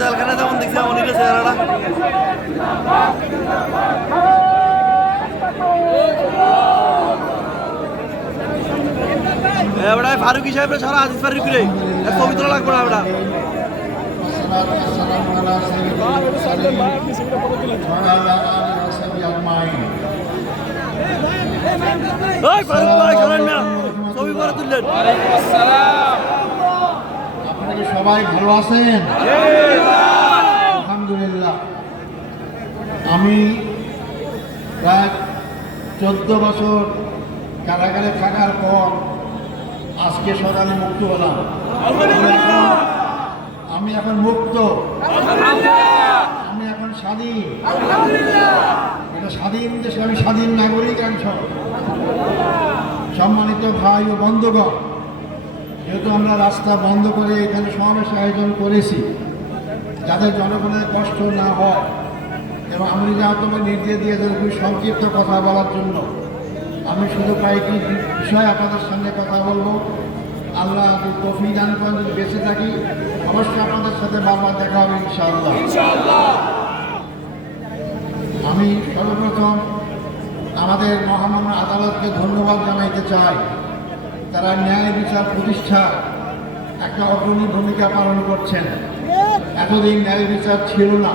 জেলখানা যেমন দেখছি এমনই রে চেহারাটা এবারে ফারুকি সাহেব সারা আজিজ ফারুকি রে ছবি লাগবে না এবারে ওই ফারুক ভাই শোনেন না ছবি পরে তুললেন আপনারা সবাই ভালো আছেন? আলহামদুলিল্লাহ আমি প্রায় চোদ্দ বছর কারাগারে থাকার পর আজকে সকালে মুক্ত হলাম আমি এখন মুক্ত আমি এখন স্বাধীন এটা স্বাধীন দেশে আমি স্বাধীন নাগরিক একজন সম্মানিত ভাই ও বন্ধুগণ যেহেতু আমরা রাস্তা বন্ধ করে এখানে সমাবেশ আয়োজন করেছি যাতে জনগণের কষ্ট না হয় এবং আমি যা তোমার নির্দেশ দিয়েছেন খুবই সংক্ষিপ্ত কথা বলার জন্য আমি শুধু কয়েকটি বিষয় আপনাদের সঙ্গে কথা বলব আল্লাহ কফি দান করেন যদি বেঁচে থাকি অবশ্যই আপনাদের সাথে বারবার দেখা হবে ইনশাআল্লাহ। আমি সর্বপ্রথম আমাদের মহামান্য আদালতকে ধন্যবাদ জানাইতে চাই। তারা ন্যায় বিচার প্রতিষ্ঠা একটা অগ্রণী ভূমিকা পালন করছেন। এতদিন ন্যায় বিচার ছিল না।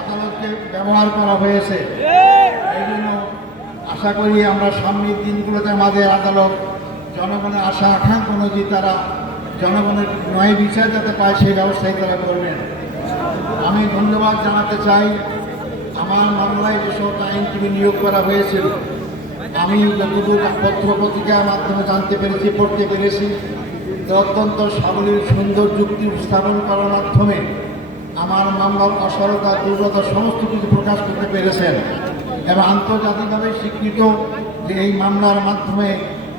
আদালতকে ব্যবহার করা হয়েছে। এই জন্য আশা করি আমরা সামনের দিনগুলোতে আমাদের আদালত জনগণের আশা আকাঙ্ক্ষা অনুযায়ী তারা জনগণের নয় বিচার যাতে পায়, সেই ব্যবস্থাই তারা করবেন আমি ধন্যবাদ জানাতে চাই আমার মামলায় যেসব আইনজীবী নিয়োগ করা হয়েছিল। আমি যতটুকু পত্র পত্রিকার মাধ্যমে জানতে পেরেছি, পড়তে পেরেছি অত্যন্ত সাবলীল, সুন্দর যুক্তি উপস্থাপন করার মাধ্যমে আমার মামলার অসরতা দুর্বলতা সমস্ত কিছু প্রকাশ করতে পেরেছেন। এবং আন্তর্জাতিকভাবে স্বীকৃত যে এই মামলার মাধ্যমে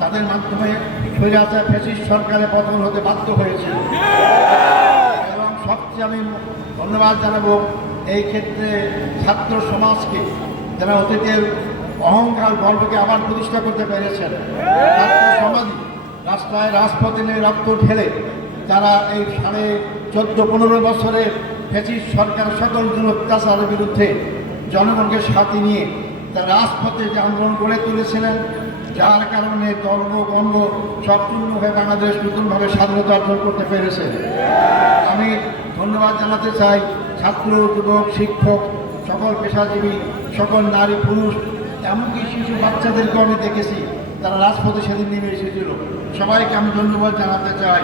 তাদের মাধ্যমে স্বৈরাচার ফেসিস সরকারের পতন হতে বাধ্য হয়েছিল এবং সবচেয়ে আমি ধন্যবাদ জানাব এই ক্ষেত্রে ছাত্র সমাজকে যারা অতীতের অহংকার গর্বকে আবার প্রতিষ্ঠা করতে পেরেছেন। সমাজই রাস্তায় রাজপথে নিয়ে রক্ত ঢেলে তারা এই সাড়ে চোদ্দ, পনেরো বছরে ফেসিস সরকার সকল অত্যাচারের বিরুদ্ধে জনগণকে সাথে নিয়ে তারা রাজপথে যে আন্দোলন গড়ে তুলেছিলেন যার কারণে ধর্ম গর্ব সব চূর্ণ হয়ে বাংলাদেশ নতুনভাবে স্বাধীনতা অর্জন করতে পেরেছে। আমি ধন্যবাদ জানাতে চাই ছাত্র, যুবক, শিক্ষক, সকল পেশাজীবী, সকল নারী, পুরুষ, এমনকি শিশু বাচ্চাদেরকে আমি দেখেছি, তারা রাজপথে সেদিন নেমে এসেছিল। সবাইকে আমি ধন্যবাদ জানাতে চাই।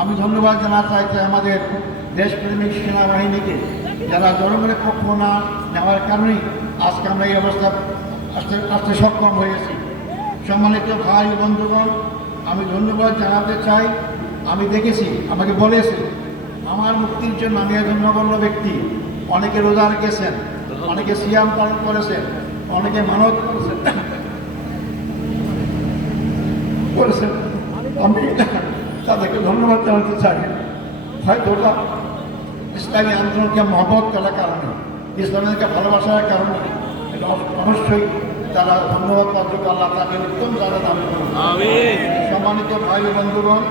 আমি ধন্যবাদ জানাতে চাই যে আমাদের দেশপ্রেমিক সেনাবাহিনীকে, যারা জনগণের পক্ষ না নেওয়ার কারণেই আজকে আমরা এই অবস্থা আসতে আসতে সক্ষম হয়েছি। সম্মানিত ভাই বন্ধুগণ, আমি ধন্যবাদ জানাতে চাই। আমি দেখেছি, আমাকে বলেছে, আমার মুক্তির জন্য আমি একজন ব্যক্তি। অনেকে রোজা রেখেছেন, অনেকে সিয়াম পালন করেছেন, অনেকে মানত করেছেন। করেছেন আমি তাদেরকে ধন্যবাদ জানাতে চাই। হয়তো ইসলামী আন্দোলনকে মহব্বত করার কারণে, ইসলামীকে ভালোবাসার কারণে, এটা অবশ্যই তারা ধন্যবাদ পাত্র আল্লাহ তাকে উত্তম তারা দান করুন। সম্মানিত ভাই বন্ধুগণ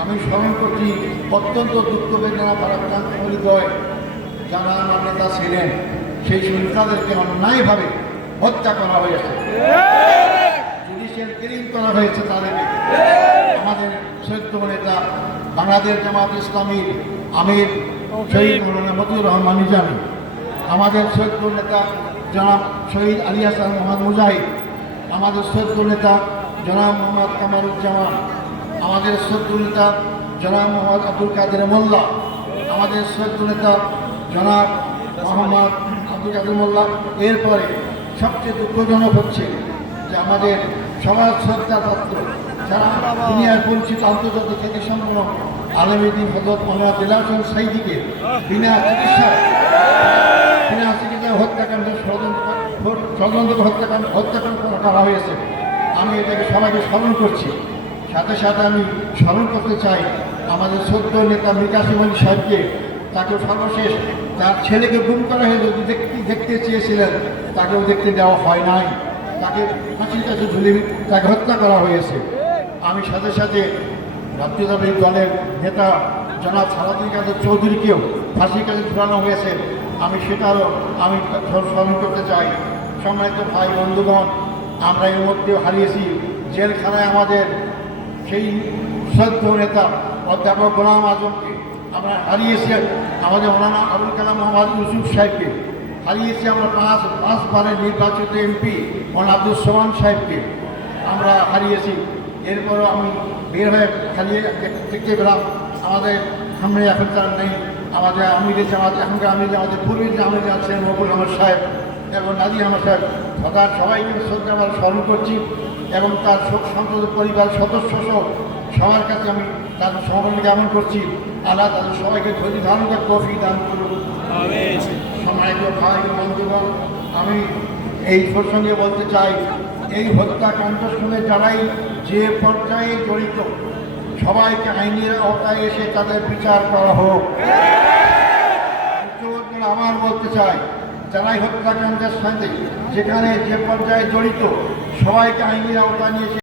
আমি স্মরণ করছি অত্যন্ত দুঃখ বেদনা পরাক্রান্ত হৃদয় যারা আমার নেতা ছিলেন সেই সন্তানদেরকে অন্যায়ভাবে হত্যা করা হয়েছে। জুডিশিয়াল কিলিং করা হয়েছে তাদেরকে। আমাদের সৈয়দ নেতা বাংলাদেশ জামাত ইসলামীর আমির শহীদ মৌলানা মতিউর রহমান নিজামী আমাদের সৈয়দ নেতা জনাব শহীদ আলী হাসান মোহাম্মদ মুজাহিদ, আমাদের সৈয়দ নেতা জনাব মোহাম্মদ কামারুজ্জামান, আমাদের সৈয়দ নেতা জনাব মোহাম্মদ আব্দুল কাদের মোল্লা, আমাদের সৈয়দ নেতা জনাব মোহাম্মদ আব্দুল কাদের মোল্লা। এরপরে সবচেয়ে দুঃখজনক হচ্ছে যে আমাদের সমাজ শ্রদ্ধার পাত্র যারা দুনিয়ার পরিচিত আন্তর্জাতিক খ্যাতি সম্পন্ন আলমীদিন হজরত মোহাম্মদ দিলাসন সাইদিকে বিনা চিকিৎসায় বিনা চিকিৎসায় হত্যাকাণ্ড ষড়যন্ত্র হত্যাকাণ্ড হত্যাকাণ্ড করা হয়েছে। আমি এটাকে সবাইকে স্মরণ করছি। সাথে সাথে আমি স্মরণ করতে চাই আমাদের সদ্য নেতা বিকাশী মণি সাহেবকে। তাকে সর্বশেষ তার ছেলেকে গুম করা হয়ে যদি দেখতে দেখতে চেয়েছিলেন, তাকেও দেখতে দেওয়া হয় নাই। তাকে ফাঁসির কাছে ঝুলে তাকে হত্যা করা হয়েছে। আমি সাথে সাথে জাতীয়তাবাদী দলের নেতা জনাব সালাদিন কাদের চৌধুরীকেও ফাঁসির কাছে ঝুলানো হয়েছে। আমি সেটারও আমি স্মরণ করতে চাই। সম্মানিত ভাই, বন্ধুগণ, আমরা এর মধ্যেও হারিয়েছি জেলখানায় আমাদের সেই শ্রদ্ধ নেতা অধ্যাপক গোলাম আজমকে। আমরা হারিয়েছি আমাদের মৌলানা আবুল কালাম মোহাম্মদ ইউসুফ সাহেবকে। হারিয়েছি আমরা পাঁচ, পাঁচবারের নির্বাচিত এমপি মৌলানা আব্দুল সোমান সাহেবকে। আমরা হারিয়েছি। এরপরও আমি বের হয়ে হারিয়ে দেখতে পেলাম, আমাদের সামনে এখন তার নেই। আমাদের আমিরের জামাত এখনকার আমির আমাদের পূর্বের যে আমির আছেন মকুল আহমদ সাহেব এবং নাজির আহমদ সাহেব সরকার সবাইকে শ্রদ্ধা আমরা স্মরণ করছি এবং তার শোক সন্তত পরিবার সদস্য সহ সবার কাছে আমি তার সমবেদনা জ্ঞাপন করছি। আল্লাহ তাদের সবাইকে ধৈর্য ধারণ করে কফি দান করুন সম্মানিত ভাই বন্ধুগণ আমি এই প্রসঙ্গে বলতে চাই এই হত্যাকাণ্ডের সঙ্গে যারাই যে পর্যায়ে জড়িত সবাইকে আইনের আওতায় এসে তাদের বিচার করা হোক। আমার বলতে চাই, যারাই হত্যাকাণ্ডের সাথে যেখানে যে পর্যায়ে জড়িত, সবাইকে আইনের আওতা নিয়ে এসে